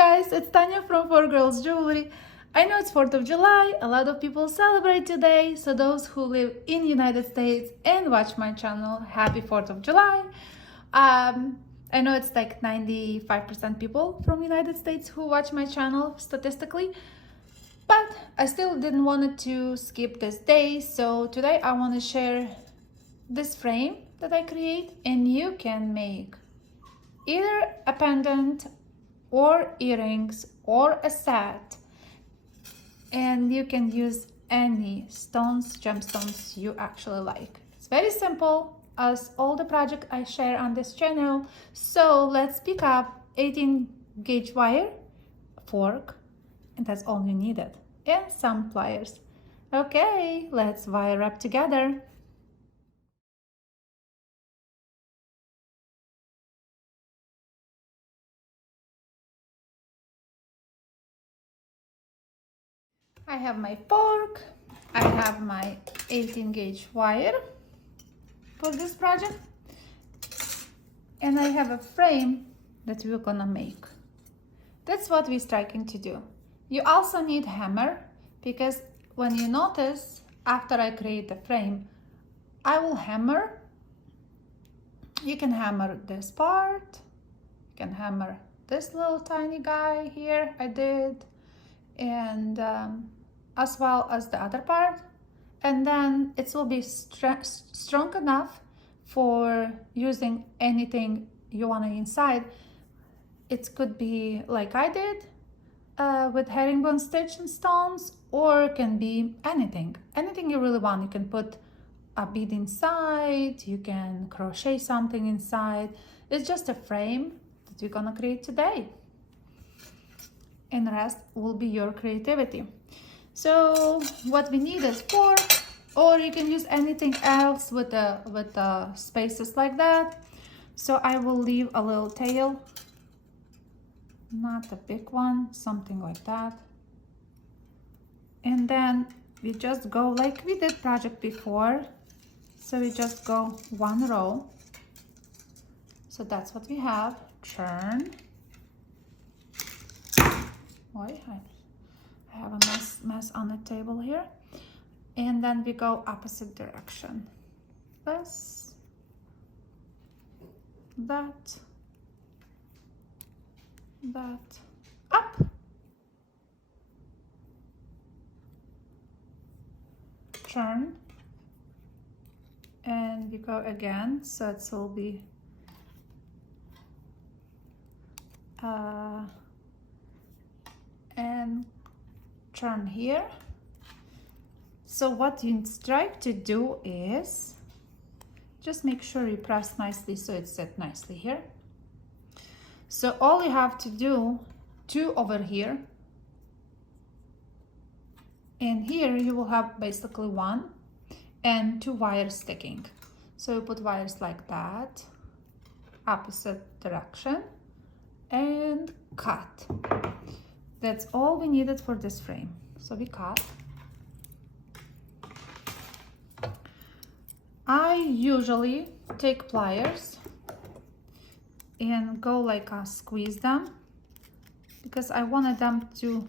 guys, it's Tanya from 4Girls Jewelry. I know it's 4th of July, a lot of people celebrate today, so those who live in United States and watch my channel, happy 4th of July. I know it's like 95% people from United States who watch my channel statistically, but I still didn't want to skip this day, so today I want to share this frame that I create, and you can make either a pendant or earrings or a set, and you can use any stones, gemstones you actually like. It's very simple as all the projects I share on this channel. So let's pick up 18 gauge wire, a fork, and that's all you needed, and some pliers. Okay, let's wire wrap together. I have my fork, I have my 18 gauge wire for this project, and I have a frame that we're gonna make. That's what we're striking to do. You also need hammer, because when you notice, after I create the frame, I will hammer. You can hammer this part, you can hammer this little tiny guy here I did, and as well as the other part, and then it will be strong enough for using anything you want inside. It could be like I did with herringbone stitch and stones, or it can be anything you really want. You can put a bead inside, you can crochet something inside. It's just a frame that we're gonna create today, and the rest will be your creativity. So what we need is fork, or you can use anything else with the spaces like that. So I will leave a little tail, not a big one, something like that. And then we just go like we did project before. So we just go one row. So that's what we have. Turn. Boy, I have a mess on the table here. And then we go opposite direction. This, that, up. Turn. And we go again, so it will be and turn here. So what you strike to do is just make sure you press nicely so it sits nicely here. So all you have to do, two over here, and here you will have basically one and two wires sticking. So you put wires like that, opposite direction, and cut. That's all we needed for this frame. So we cut. I usually take pliers and go like squeeze them, because I wanted them to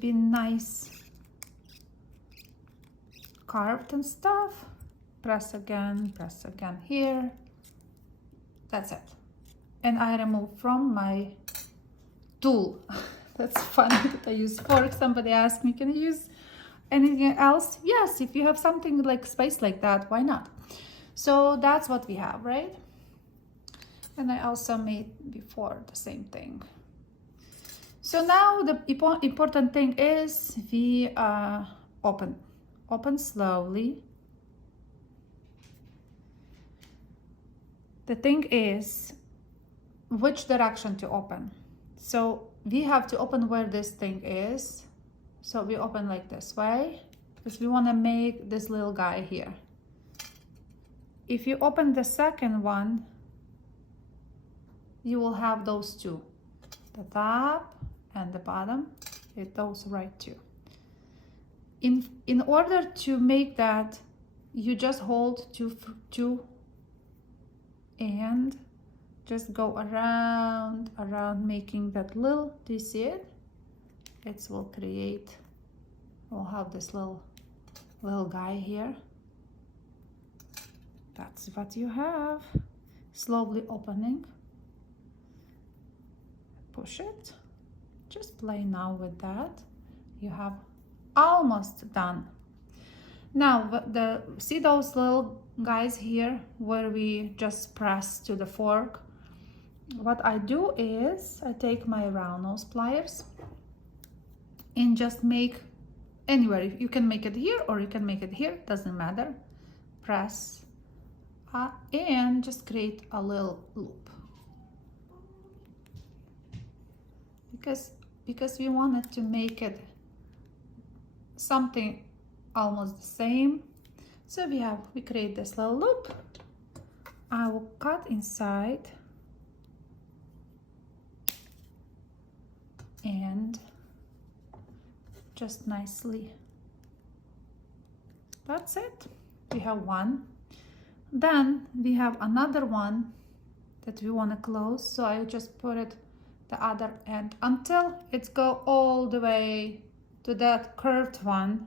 be nice carved and stuff. Press again here. That's it. And I remove from my tool. That's funny that I use fork. Somebody asked me, can I use anything else? Yes, if you have something like space like that, why not? So that's what we have, right? And I also made before the same thing. So now the important thing is we open slowly. The thing is which direction to open. So we have to open where this thing is. So we open like this way, because we want to make this little guy here. If you open the second one, you will have those two, the top and the bottom. It goes right too. In order to make that, you just hold two and just go around, making that little, do you see it? It will create, we'll have this little guy here. That's what you have. Slowly opening. Push it. Just play now with that. You have almost done. Now, see those little guys here where we just press to the fork? What I do is I take my round nose pliers and just make anywhere. You can make it here or you can make it here, doesn't matter. Press and just create a little loop. Because we wanted to make it something almost the same. So we create this little loop. I will cut inside and just nicely. That's it. We have one. Then we have another one that we want to close. So I just put it the other end until it's go all the way to that curved one,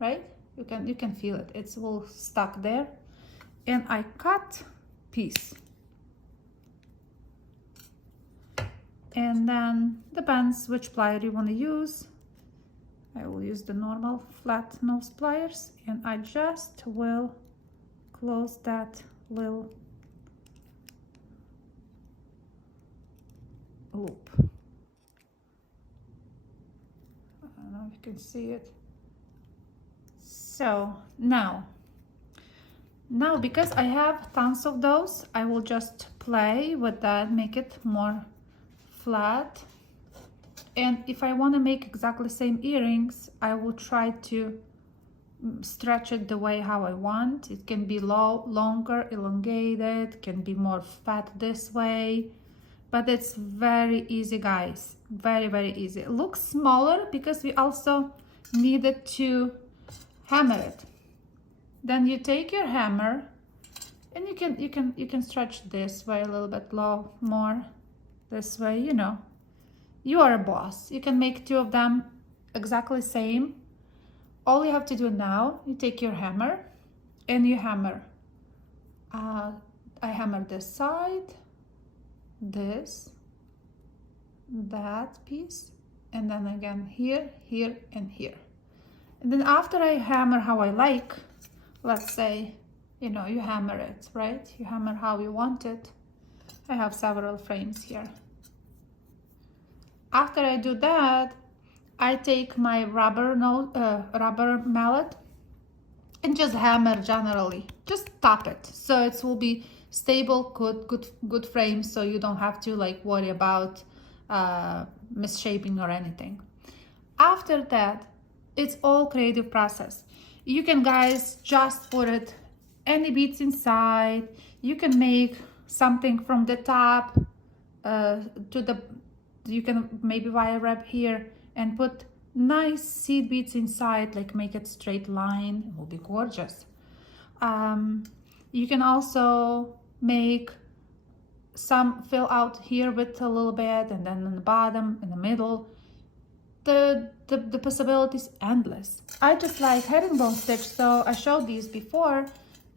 right? You can feel it. It's all stuck there. And I cut piece. And then depends which plier you want to use. I will use the normal flat nose pliers, and I just will close that little loop. I don't know if you can see it. So now because I have tons of those, I will just play with that, make it more flat. And if I want to make exactly the same earrings, I will try to stretch it the way how I want. It can be longer, elongated, can be more fat this way, but it's very easy, guys. Very, very easy. It looks smaller because we also needed to hammer it. Then you take your hammer and you can stretch this way a little bit more this way, you know. You are a boss. You can make two of them exactly same. All you have to do now, you take your hammer and you hammer. I hammer this side, this, that piece, and then again here, here, and here. And then after I hammer how I like, let's say, you know, you hammer it, right? You hammer how you want it. I have several frames here. After I do that, I take my rubber mallet and just hammer generally. Just tap it, so it will be stable, good frame, so you don't have to like worry about misshaping or anything. After that, it's all creative process. You can, guys, just put it any beads inside. You can make something from the top to the. You can maybe wire wrap here and put nice seed beads inside, like make it straight line. It will be gorgeous. You can also make some fill out here with a little bit, and then on the bottom, in the middle. The possibilities endless. I just like herringbone stitch, so I showed these before.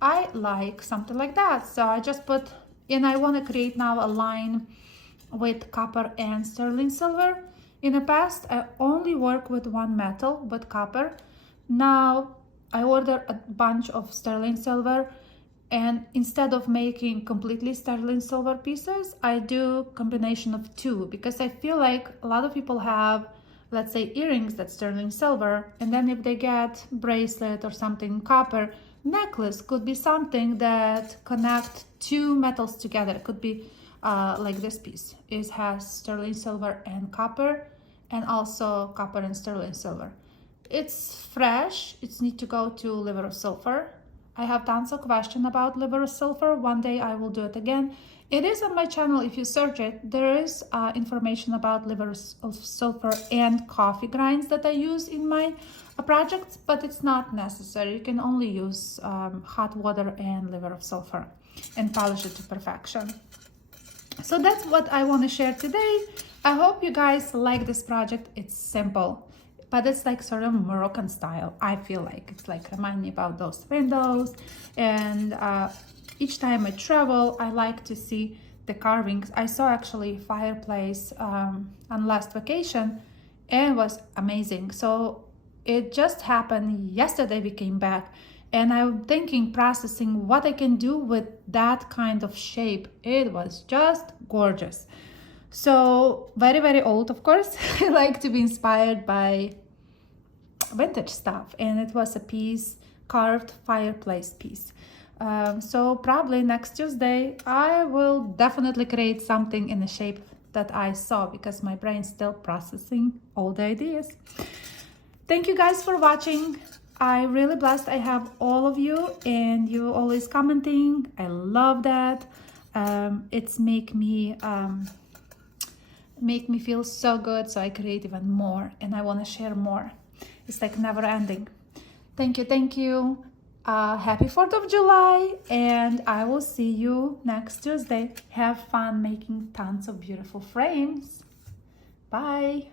I like something like that, so I just put, and I want to create now a line with copper and sterling silver. In the past, I only work with one metal, with copper. Now I order a bunch of sterling silver, and instead of making completely sterling silver pieces, I do combination of two, because I feel like a lot of people have, let's say, earrings that's sterling silver, and then if they get bracelet or something copper, necklace could be something that connect two metals together. It could be like this piece. It has sterling silver and copper, and also copper and sterling silver. It's fresh. It's need to go to liver of silver. I have tons of questions about liver of silver. One day I will do it again. It is on my channel. If you search it, there is information about liver of silver and coffee grinds that I use in my projects, but it's not necessary. You can only use hot water and liver of silver and polish it to perfection. So that's what I want to share today. I hope you guys like this project. It's simple, but it's like sort of Moroccan style. I feel like it's like remind me about those windows. And each time I travel, I like to see the carvings. I saw actually fireplace on last vacation, and it was amazing. So it just happened yesterday. We came back, and I'm thinking, processing what I can do with that kind of shape. It was just gorgeous. So very, very old, of course. I like to be inspired by vintage stuff, and it was a piece, carved fireplace piece. So probably next Tuesday I will definitely create something in the shape that I saw, because my brain's still processing all the ideas. Thank you guys for watching. I'm really blessed I have all of you, and you always commenting. I love that. It's make me feel so good, so I create even more, and I want to share more. It's like never ending. Thank you, thank you. Happy 4th of July, and I will see you next Tuesday. Have fun making tons of beautiful frames. Bye.